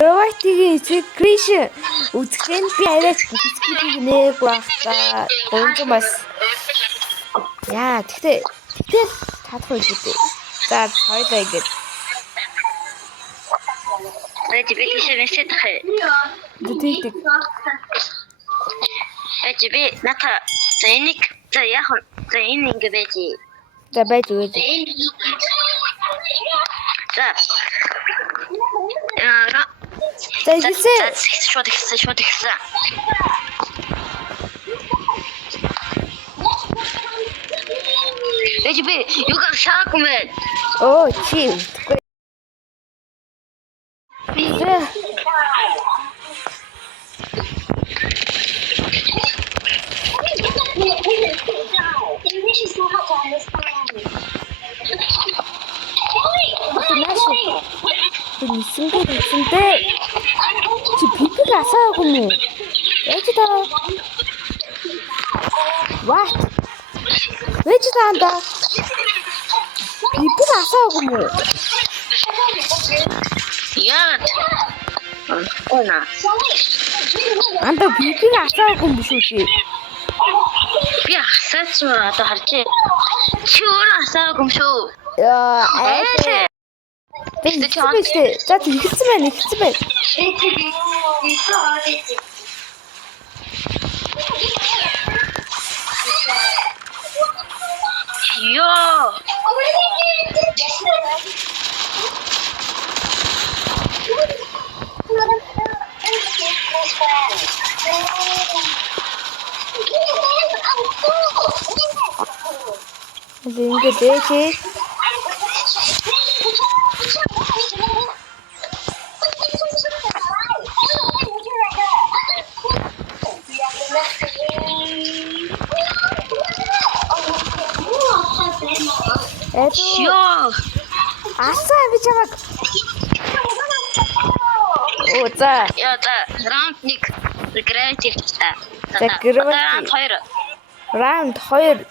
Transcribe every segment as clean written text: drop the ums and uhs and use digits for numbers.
Кроватигийн эцэг Криш үзэхлээр би арайч бүхцгийг нэг багтаа гонжмас. Яа, тэгтээ чадах үгүй дээ. За хоёлаа ингэж. Тебе тийш мессеж хэ. Дэтик. Тебе ната за энийг за яг за энэ ингэ байж. За байж үү. За. За ихсэн. Шууд ихсэн. Тебе юугаар шаагүй мэн. Оо чи. Нисэндээ чи пипиг асаагүй юм уу? Ээж даа. What? Ээж даа. Пипиг асаагүй юм уу? Яа. Она. Анда пипиг асаагүй юм шүү чи. Би асаач одоо харж. Чи өөрөө асаагүй юм шүү. Яа. Тэгсэн байна. За тэгсэн байна. Йоо. Ингээд дээчээ. Йоо. Асаа би чамаг. Оо за. Яа за раунд 1 креатив та. За креатив. Раунд 2.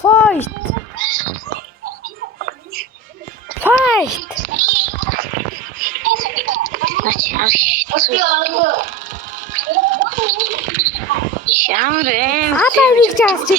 Fight. Шамрэ. Атайвиг чаасч.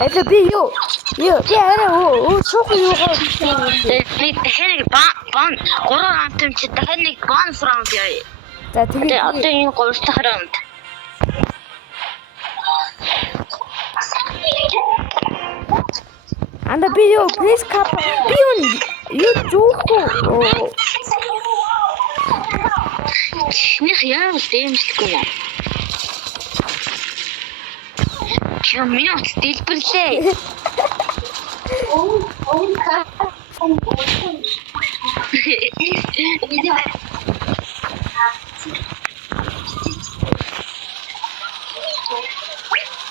Это би юу яараа чухал юугаар хэрэг бан 3 раунд чи дахиад нэг бонус раунд яа. За тэгээ одоо энэ 3 дахь раунд. Анда би юу пресс кап би юу зүүхгүй. Них яа дэмжлэхгүй юм. Чам минь дэлбэрлээ.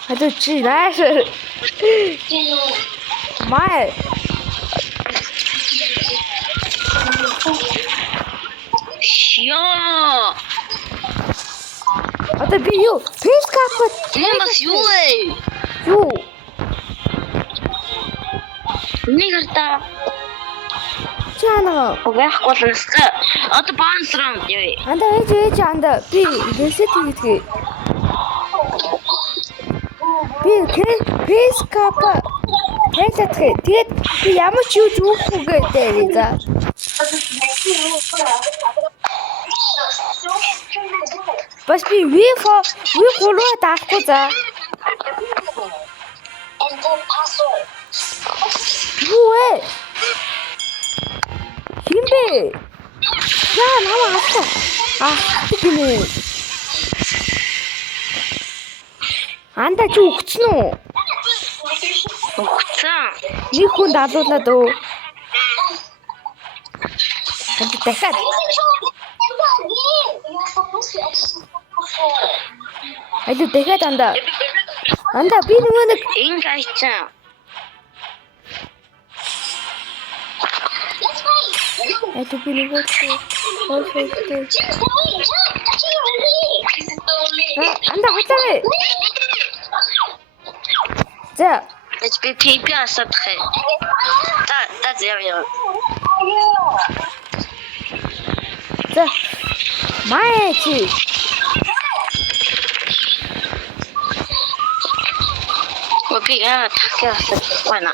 Хадуу чи нааш. Май. Ёо. Одоо би юу пресс кап Энэ бас юу вэ? юу Нэг хартаа. чана Байхгүй л нэстэ. Одоо бонус раунд яа. анда ээж анда би reset хийгээ. Би пресс кап хэлэтгэе. Тэгээд би ямар ч юу зүүхгүйгээ дээ за. Бас би V3 даахгүй за. Юу вэ? Химбэ? Яа намаа асаа. Тэгнэ. Анда чи өгцөн үү? Өгцөн. Нэг хүн далуулаад өө. Дахиад. Алуу дахиад анда. Анда би нэг энэ гайцсан. ето би нэг хөөе. Анда хотлоо. За, Би пипи асаадах. Та заяа. за. Майчи. Би тахиасан байна.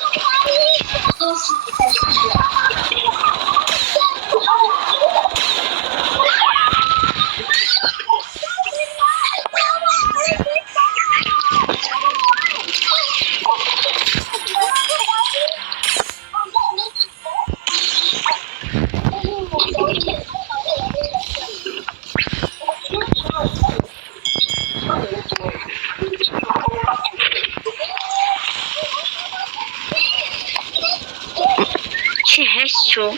Чи хэсчүү.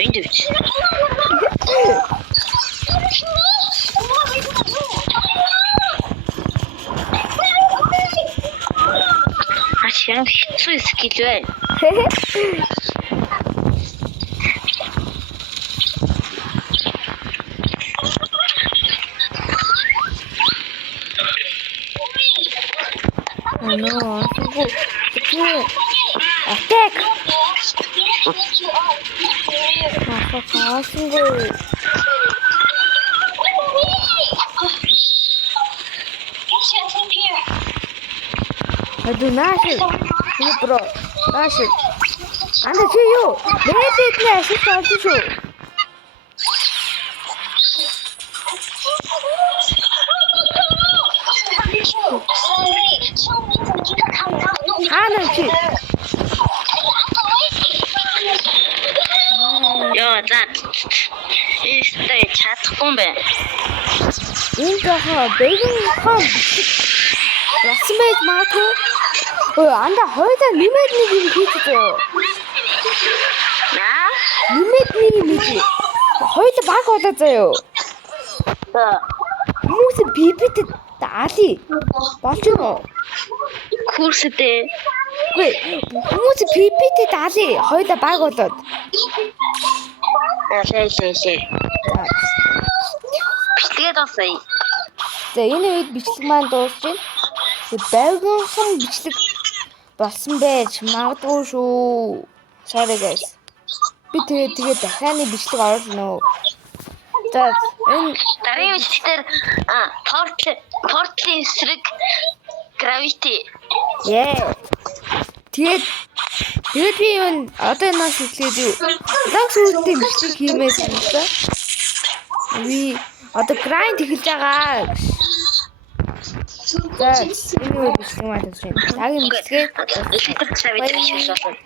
Эндвч. Ачаан хэцүү скил байна. No, attack. Single. Aduh, nasib. Ini bro, nasib. Anda cuy, bebek nasib satu cuy. Anda cuy. Истэ чадахгүй юм байна. Энэ тохоо бэгэн хон болсон байж магадгүй. Өө анда хоёроо нэмээд нэг юм хийчихээ. Аа? Нэмээд нэг юм хийчих. Хоёроо баг болоо заяа. Хүмүүс бибит даали. Болж юм уу? Курстэй. Үгүй хүмүүс бибит даали. Хоёроо баг болоод. Сэй. Бичлэгээ дуусгая. За энэ үед бичлэг маань дуусч байна. Байгийнхан бичлэг болсон байж магадгүй шүү. Sorry guys. Би тэгээ дахианы бичлэг оруулна уу. За энэ дараагийн бичлэгтэр Portal эсрэг Gravity. Тэгээд би юу одоо энэ нас хэлээд юу. Лаг сүртэй бичлэг хиймээс юмсаа. Би одоо grind эхэлж байгаа. За энэ үед бичлэг маань төгсөж байна. Тагийн бичлэгээ Электрик савид биш болно.